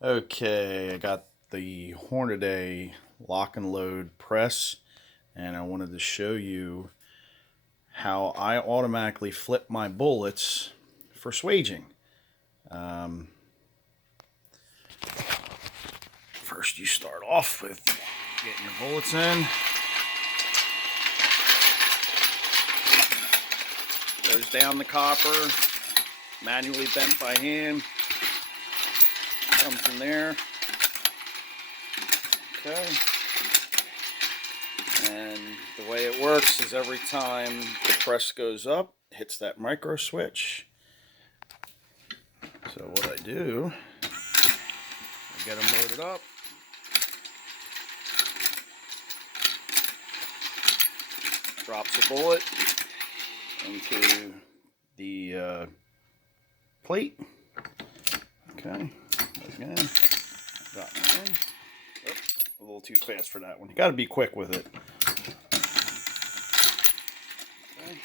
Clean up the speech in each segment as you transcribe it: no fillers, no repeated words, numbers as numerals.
Okay, I got the Hornady Lock-n-Load Press, and I wanted to show you how I automatically flip my bullets for swaging. First, you start off with getting your bullets in. Goes down the copper, manually bent by hand. Comes in there. Okay. And the way it works is every time the press goes up, it hits that micro switch. So what I do, I get them loaded up. Drops a bullet into the plate. Okay, again, got one in. Oops, a little too fast for that one. You got to be quick with it. Okay.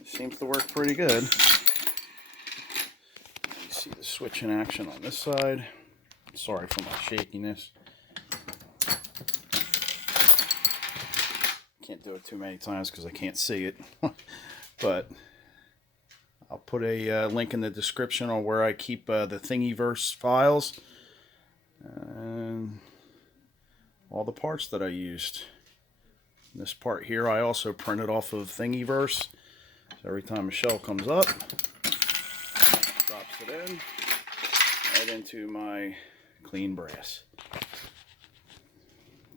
It seems to work pretty good. You see the switch in action on this side. Sorry for my shakiness. Can't do it too many times because I can't see it. But I'll put a link in the description on where I keep the Thingiverse files and all the parts that I used. This part here I also printed off of Thingiverse. So every time a shell comes up, drops it in, right into my clean brass.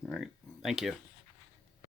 All right, thank you.